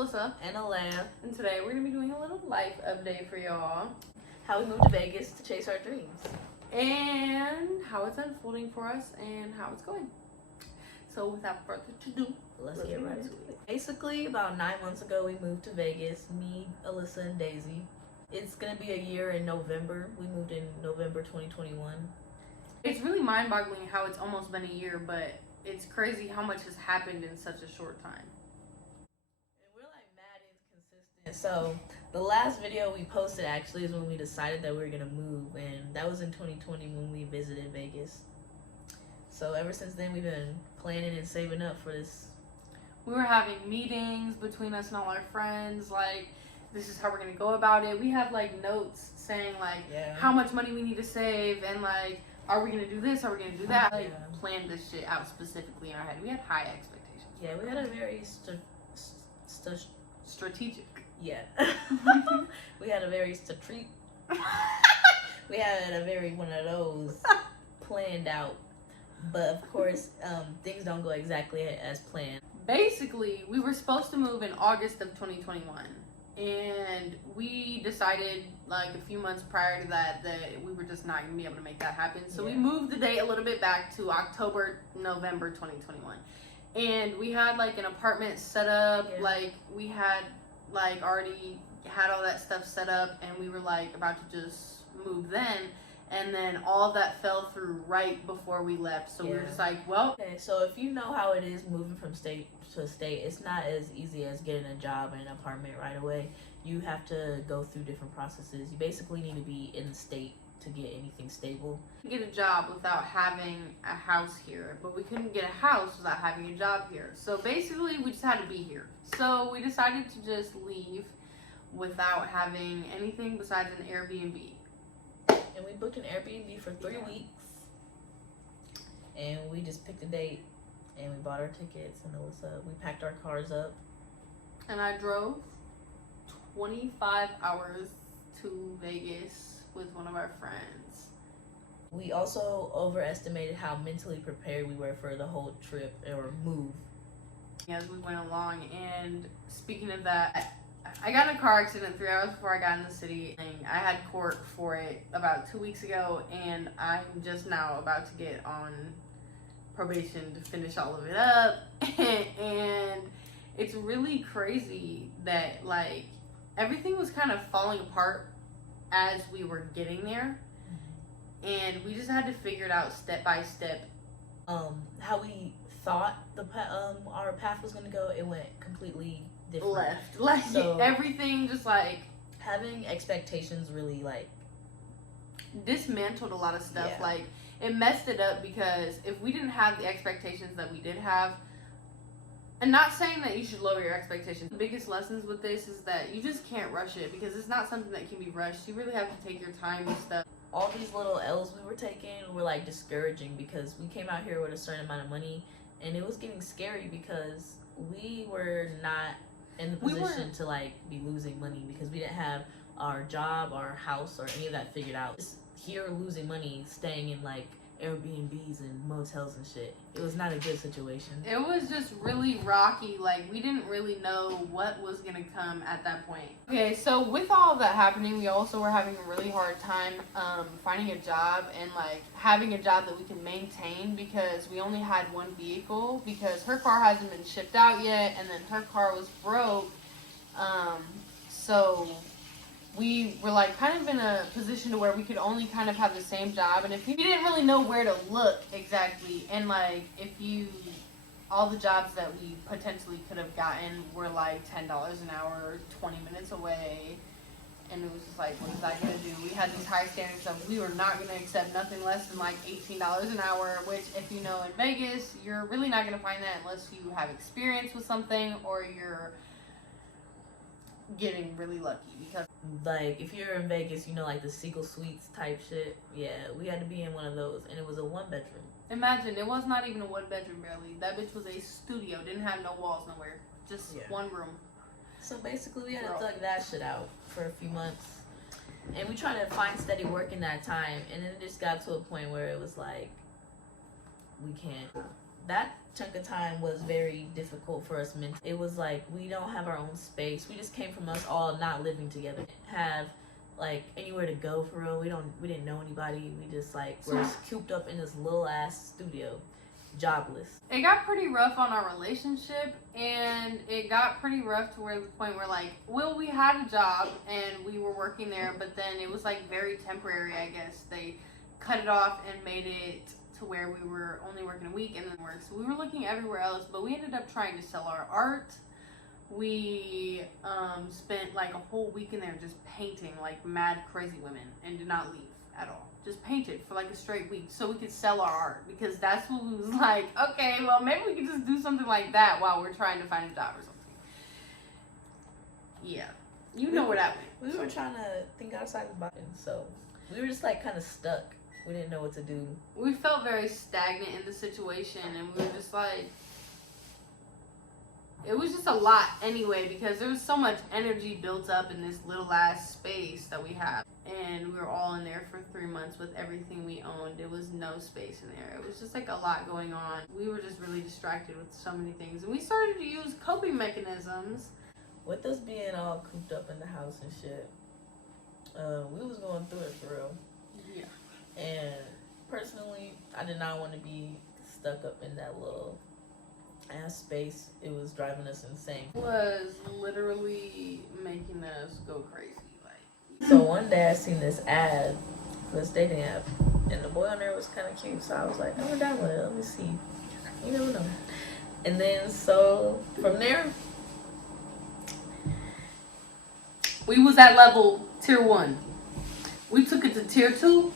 Alyssa. And Alea. And today we're going to be doing a little life update for y'all. How we moved to Vegas to chase our dreams. And how it's unfolding for us and how it's going. So without further ado, let's get right into it. Basically, about 9 months ago, we moved to Vegas. Me, Alyssa, and Daisy. It's going to be a year in November. We moved in November 2021. It's really mind-boggling how it's almost been a year, but it's crazy how much has happened in such a short time. And we're like mad inconsistent. So the last video we posted actually is when we decided that we were going to move, and that was in 2020 when we visited Vegas. So ever since then, we've been planning and saving up for this. We were having meetings between us and all our friends, like, this is how we're going to go about it. We have, like, notes saying, like, how much money we need to save, and, like, are we going to do this, are we going to do that? Like, planned this shit out specifically in our head. We had high expectations. Yeah, we had a very strategic. Yeah. We had a very we had a very one of those planned out. But of course, things don't go exactly as planned. Basically, we were supposed to move in August of 2021. And we decided, like, a few months prior to that we were just not going to be able to make that happen. So we moved the date a little bit back to November 2021. And we had, like, an apartment set up. Yeah. Like, we had, like, already had all that stuff set up. And we were, like, about to just move then. And then all of that fell through right before we left. So we were just like, well. Okay, so if you know how it is moving from state to state, it's not as easy as getting a job and an apartment right away. You have to go through different processes. You basically need to be in the state to get anything stable. Get a job without having a house here, but we couldn't get a house without having a job here. So basically, we just had to be here. So we decided to just leave without having anything besides an Airbnb. And we booked an Airbnb for 3 weeks. And we just picked a date. And we bought our tickets. And we packed our cars up. And I drove 25 hours to Vegas with one of our friends. We also overestimated how mentally prepared we were for the whole trip or move. As we went along. And speaking of that, I got in a car accident 3 hours before I got in the city. I had court for it about 2 weeks ago, and I'm just now about to get on probation to finish all of it up. And it's really crazy that, like, everything was kind of falling apart as we were getting there, and we just had to figure it out step by step. How we thought our path was going to go, it went completely different. Left. Like, so, everything just, like, having expectations really, like, dismantled a lot of stuff. Like, it messed it up because if we didn't have the expectations that we did have, and not saying that you should lower your expectations, the biggest lessons with this is that you just can't rush it because it's not something that can be rushed. You really have to take your time and stuff. All these little L's we were taking were, like, discouraging because we came out here with a certain amount of money, and it was getting scary because we were not in the position to, like, be losing money because we didn't have our job, our house, or any of that figured out. Just here losing money, staying in, like, Airbnbs and motels and shit. It was not a good situation. It was just really rocky. Like, we didn't really know what was gonna come at that point. Okay, so with all of that happening, we also were having a really hard time finding a job and, like, having a job that we can maintain because we only had one vehicle because her car hasn't been shipped out yet, and then her car was broke. So we were, like, kind of in a position to where we could only kind of have the same job, and if you didn't really know where to look exactly, and, like, all the jobs that we potentially could have gotten were, like, $10 an hour, 20 minutes away, and it was just like, what is that gonna do? We had these high standards of we were not gonna accept nothing less than, like, $18 an hour, which, if you know, in Vegas, you're really not gonna find that unless you have experience with something or you're getting really lucky. Because, like, if you're in Vegas, you know, like the Seagull Suites type shit. Yeah, we had to be in one of those, and it was a 1-bedroom. Imagine, it was not even a 1-bedroom barely. That bitch was a studio. Didn't have no walls nowhere. Just one room. So basically, we had to thug that shit out for a few months. And we tried to find steady work in that time, and then it just got to a point where it was like, we can't that chunk of time was very difficult for us mentally. It was like we don't have our own space. We just came from us all not living together. Have like anywhere to go for real. We didn't know anybody. We just like were cooped up in this little ass studio, jobless. It got pretty rough on our relationship, and it got pretty rough to where the point where like, well, we had a job and we were working there, but then it was like very temporary, I guess. They cut it off and made it to where we were only working a week and then work. So we were looking everywhere else, but we ended up trying to sell our art. We spent like a whole week in there just painting like mad crazy women and did not leave at all. Just painted for like a straight week so we could sell our art, because that's what we was like, okay, well, maybe we could just do something like that while we're trying to find a job or something. Yeah, you know what that meant. We were trying to think outside the box, so we were just like kind of stuck. We didn't know what to do. We felt very stagnant in the situation, and we were just like, it was just a lot anyway, because there was so much energy built up in this little ass space that we have. And we were all in there for 3 months with everything we owned. There was no space in there. It was just like a lot going on. We were just really distracted with so many things. And we started to use coping mechanisms. With us being all cooped up in the house and shit, we was going through it for real. Yeah. And personally, I did not want to be stuck up in that little ass space. It was driving us insane. It was literally making us go crazy. So one day I seen this ad for this dating app, and the boy on there was kind of cute. So I was like, I'm gonna download it. Let me see. You never know. And then so from there, we was at level tier 1. We took it to tier 2,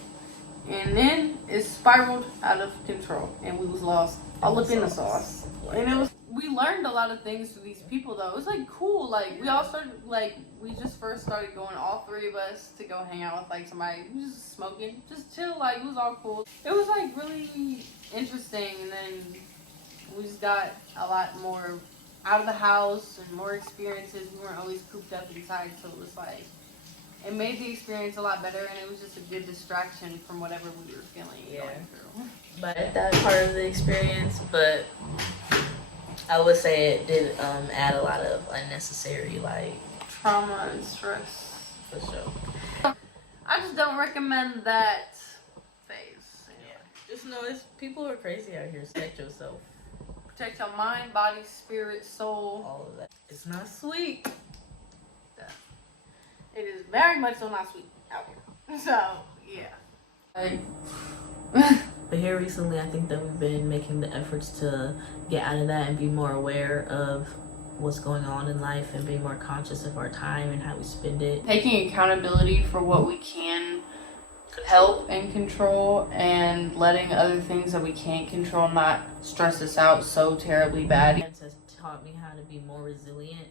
and then it spiraled out of control, and we was lost all up in the sauce. And it was, we learned a lot of things through these people though. It was like cool. Like we all started, like we just first started going, all 3 of us, to go hang out with like somebody just smoking, just chill. Like it was all cool. It was like really interesting, and then we just got a lot more out of the house and more experiences. We weren't always cooped up inside, so it was like, it made the experience a lot better, and it was just a good distraction from whatever we were feeling going through. But that part of the experience, but I would say it did add a lot of unnecessary like trauma and stress. For sure. I just don't recommend that phase. Yeah. Just know it's people are crazy out here. Protect yourself. Protect your mind, body, spirit, soul. All of that. It's not sweet. Yeah. It is very much so not sweet out here. So yeah. But here recently, I think that we've been making the efforts to get out of that and be more aware of what's going on in life and be more conscious of our time and how we spend it. Taking accountability for what we can help and control, and letting other things that we can't control not stress us out so terribly bad. It has taught me how to be more resilient.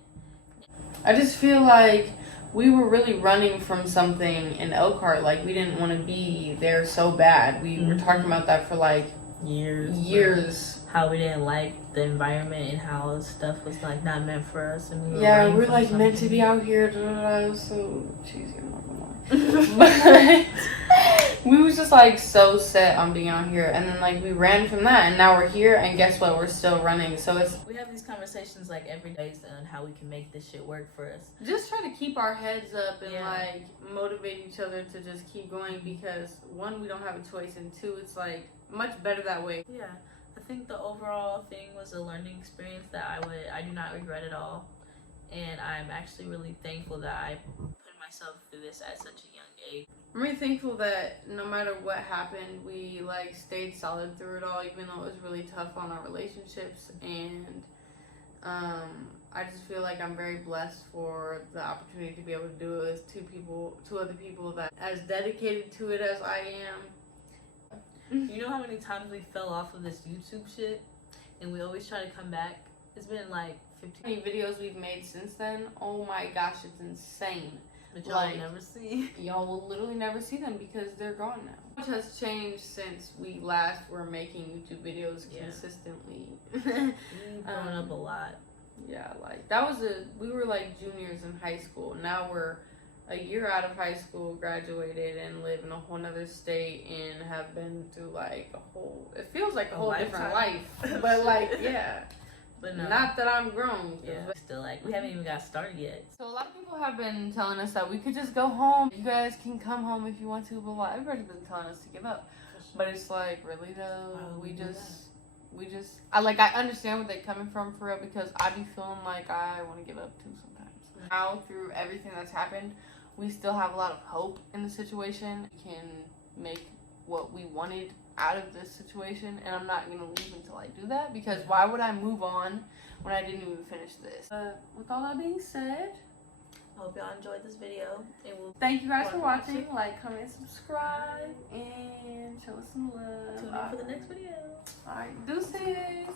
I just feel like we were really running from something in Elkhart. Like we didn't want to be there so bad. We were talking about that for like years. How we didn't like the environment and how stuff was like not meant for us. And we we're like something. meant to be out here. It was so cheesy. I'm not gonna lie. But we was just like so set on being out here, and then like we ran from that, and now we're here, and guess what? We're still running. So it's, we have these conversations like every day on how we can make this shit work for us. Just try to keep our heads up and like motivate each other to just keep going, because 1, we don't have a choice, and 2, it's like much better that way. Yeah, I think the overall thing was a learning experience that I do not regret at all, and I'm actually really thankful that I put myself through this at such a young age. I'm really thankful that no matter what happened, we like stayed solid through it all, even though it was really tough on our relationships. And I just feel like I'm very blessed for the opportunity to be able to do it with two other people that as dedicated to it as I am. You know how many times we fell off of this YouTube shit, and we always try to come back? It's been like 15 videos we've made since then. Oh my gosh, it's insane. But y'all will never see. Y'all will literally never see them because they're gone now. Much has changed since we last were making YouTube videos consistently. We've grown up a lot. Yeah, like that was we were like juniors in high school. Now we're a year out of high school, graduated, and live in a whole nother state, and have been through like it feels like a whole different life. But like, yeah. But no. Not that I'm grown. Yeah. Still, like, we haven't even got started yet. So a lot of people have been telling us that we could just go home. You guys can come home if you want to, but everybody's been telling us to give up. But it's like, really though, we just, I understand where they're coming from for real, because I be feeling like I want to give up too sometimes. Now, through everything that's happened, we still have a lot of hope in the situation. We can make what we wanted out of this situation, and I'm not gonna leave until I do that, because why would I move on when I didn't even finish this? With all that being said, I hope y'all enjoyed this video, and we'll thank you guys for watching. Like, comment, subscribe, and show us some love. Tune in for the next video. Alright, deuces.